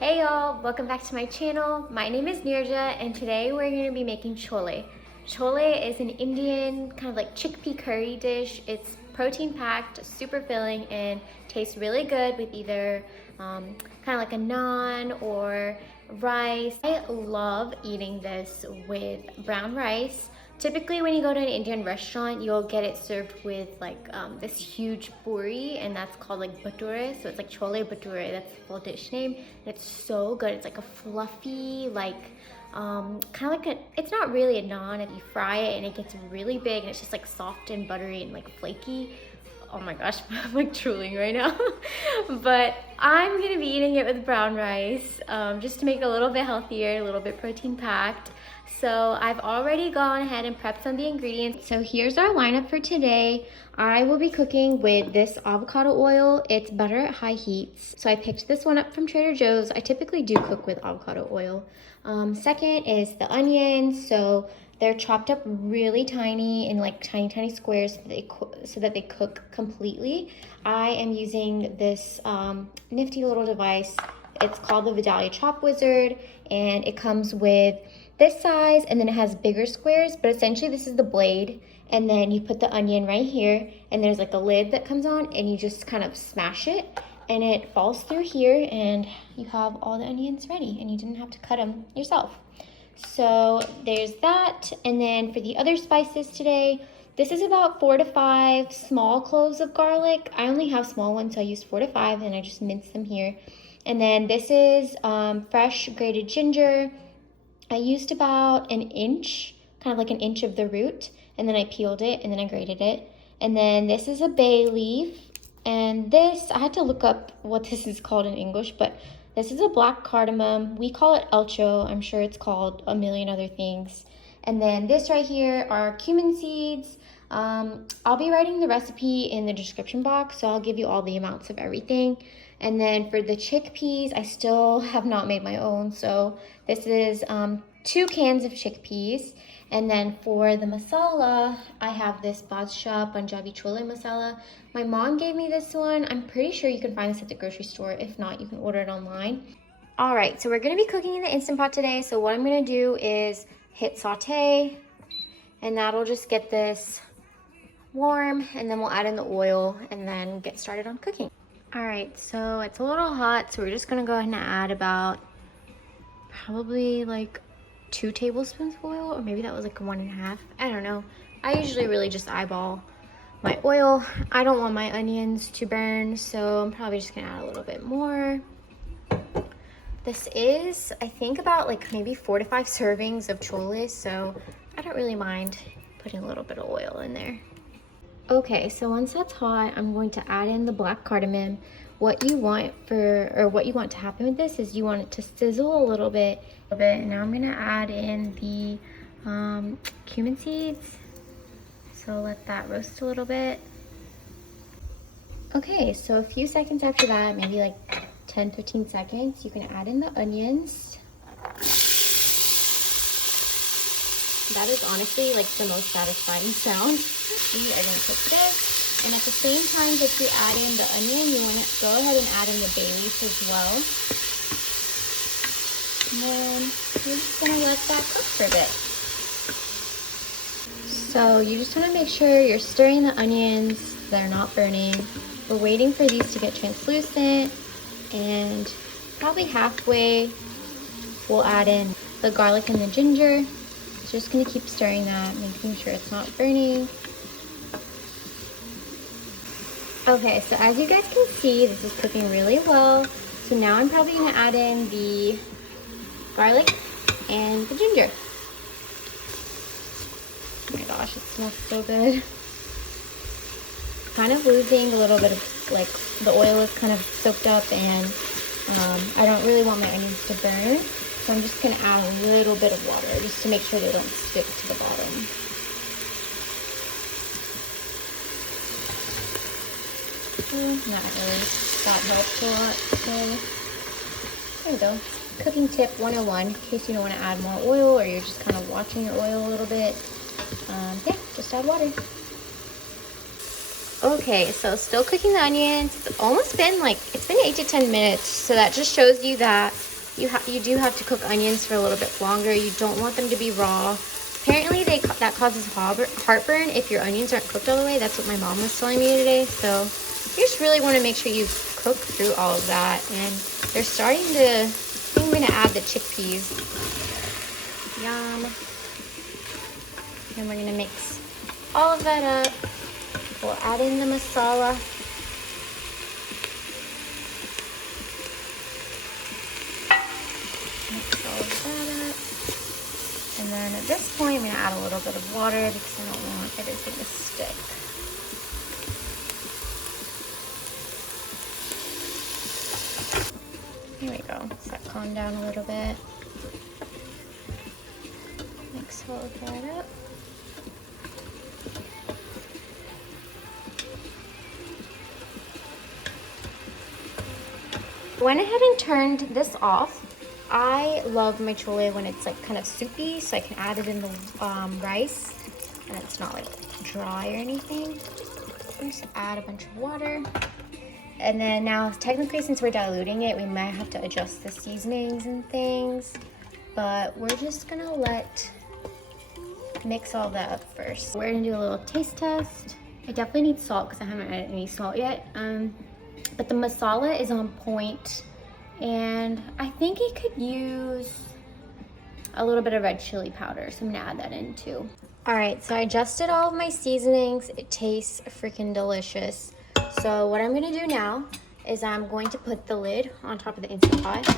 Hey y'all, welcome back to my channel. My name is Nirja and today we're going to be making chole. Chole is an Indian kind of like chickpea curry dish. It's protein packed, super filling, and tastes really good with either kind of like a naan or rice. I love eating this with brown rice. Typically when you go to an Indian restaurant, you'll get it served with like this huge puri, and that's called like bhature. So it's like chole bhature, that's the full dish name. And it's so good. It's like a fluffy, like kind of like it's not really a naan if you fry it, and it gets really big and it's just like soft and buttery and like flaky. Oh my gosh, I'm like drooling right now. But I'm gonna be eating it with brown rice just to make it a little bit healthier, a little bit protein packed. So I've already gone ahead and prepped some of the ingredients. So here's our lineup for today. I will be cooking with this avocado oil. It's butter at high heats. So I picked this one up from Trader Joe's. I typically do cook with avocado oil. Second is the onions. So they're chopped up really tiny in like tiny squares so that they cook completely. I am using this nifty little device. It's called the Vidalia Chop Wizard, and it comes with this size, and then it has bigger squares, but essentially this is the blade, and then you put the onion right here, and there's like a lid that comes on, and you just kind of smash it, and it falls through here, and you have all the onions ready, and you didn't have to cut them yourself. So there's that. And then for the other spices today, this is about 4 to 5 small cloves of garlic. I only have small ones, so I used 4 to 5, and I just minced them here. And then this is fresh grated ginger. I used about an inch, kind of like an inch of the root, and then I peeled it, and then I grated it. And then this is a bay leaf, and this, I had to look up what this is called in English, but this is a black cardamom. We call it elcho. I'm sure it's called a million other things. And then this right here are cumin seeds. I'll be writing the recipe in the description box, so I'll give you all the amounts of everything. And then for the chickpeas, I still have not made my own. So this is 2 cans of chickpeas. And then for the masala, I have this Badshah Punjabi Chole masala. My mom gave me this one. I'm pretty sure you can find this at the grocery store. If not, you can order it online. All right, so we're gonna be cooking in the Instant Pot today. So what I'm gonna do is hit saute, and that'll just get this warm, and then we'll add in the oil and then get started on cooking. All right, so it's a little hot, so we're just gonna go ahead and add about probably like 2 tablespoons of oil, or maybe that was like 1.5. I don't know. I usually really just eyeball my oil. I don't want my onions to burn, so I'm probably just gonna add a little bit more. This is, I think, about like maybe 4 to 5 servings of chole, so I don't really mind putting a little bit of oil in there. Okay, so once that's hot, I'm going to add in the black cardamom. What you want to happen with this is you want it to sizzle a little bit. And now I'm gonna add in the cumin seeds. So let that roast a little bit. Okay, so a few seconds after that, maybe like 10-15 seconds, you can add in the onions. That is honestly like the most satisfying sound. We are gonna cook this, and at the same time that you add in the onion, you wanna go ahead and add in the bay leaf as well. And then you're just gonna let that cook for a bit. So you just wanna make sure you're stirring the onions, they're not burning. We're waiting for these to get translucent, and probably halfway we'll add in the garlic and the ginger. Just gonna keep stirring that, making sure it's not burning. Okay, so as you guys can see, this is cooking really well. So now I'm probably gonna add in the garlic and the ginger. Oh my gosh, it smells so good. Kind of losing a little bit of, like, the oil is kind of soaked up, and I don't really want my onions to burn. So I'm just gonna add a little bit of water just to make sure they don't stick to the bottom. Not really. That helps a lot. So there we go. Cooking tip 101, in case you don't want to add more oil, or you're just kind of watching your oil a little bit. Yeah, just add water. Okay, so still cooking the onions. It's almost been like, it's been 8 to 10 minutes. So that just shows you that You do have to cook onions for a little bit longer. You don't want them to be raw. Apparently that causes heartburn if your onions aren't cooked all the way. That's what my mom was telling me today. So you just really want to make sure you cook through all of that. And they're starting to, I think I'm going to add the chickpeas. Yum. And we're going to mix all of that up. We'll add in the masala. Mix all of that up. And then at this point, I'm going to add a little bit of water because I don't want everything to stick. Here we go. Let that calm down a little bit. Mix all of that up. Went ahead and turned this off. I love my chole when it's like kind of soupy, so I can add it in the rice and it's not like dry or anything. Just add a bunch of water. And then now technically since we're diluting it, we might have to adjust the seasonings and things, but we're just gonna mix all that up first. We're gonna do a little taste test. I definitely need salt because I haven't added any salt yet. But the masala is on point, and I think it could use a little bit of red chili powder, so I'm gonna add that in too. All right, so I adjusted all of my seasonings. It tastes freaking delicious. So what I'm gonna do now is I'm going to put the lid on top of the Instant Pot,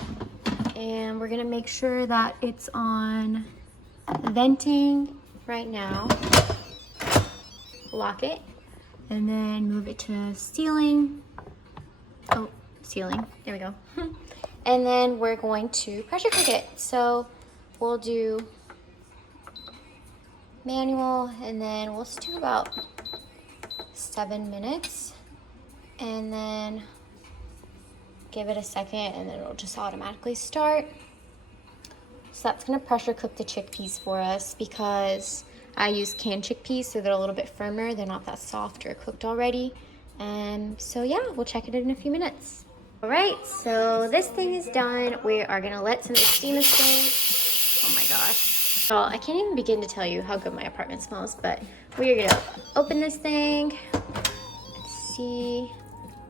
and we're gonna make sure that it's on venting right now. Lock it, and then move it to sealing. Oh, sealing, there we go. And then we're going to pressure cook it. So we'll do manual, and then we'll do about 7 minutes, and then give it a second, and then it'll just automatically start. So that's gonna pressure cook the chickpeas for us because I use canned chickpeas, so they're a little bit firmer. They're not that soft or cooked already. So yeah, we'll check it in a few minutes. All right, so this thing is done. We are gonna let some of the steam escape. Oh my gosh. Well, I can't even begin to tell you how good my apartment smells, but we are gonna open this thing and see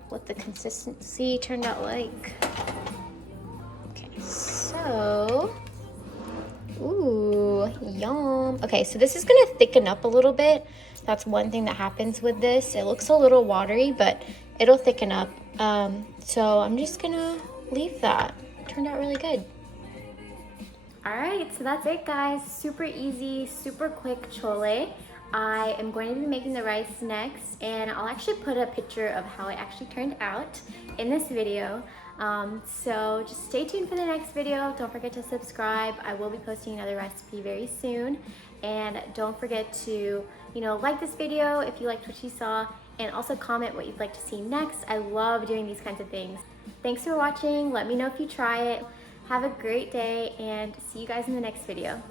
what the consistency turned out like. Okay, so, ooh, yum. Okay, so this is gonna thicken up a little bit. That's one thing that happens with this. It looks a little watery, but it'll thicken up. So I'm just gonna leave that. It turned out really good. All right, so that's it, guys. Super easy, super quick chole. I am going to be making the rice next, and I'll actually put a picture of how it actually turned out in this video. So just stay tuned for the next video. Don't forget to subscribe. I will be posting another recipe very soon. And don't forget to, like this video if you liked what you saw, and also comment what you'd like to see next. I love doing these kinds of things. Thanks for watching. Let me know if you try it. Have a great day, and see you guys in the next video.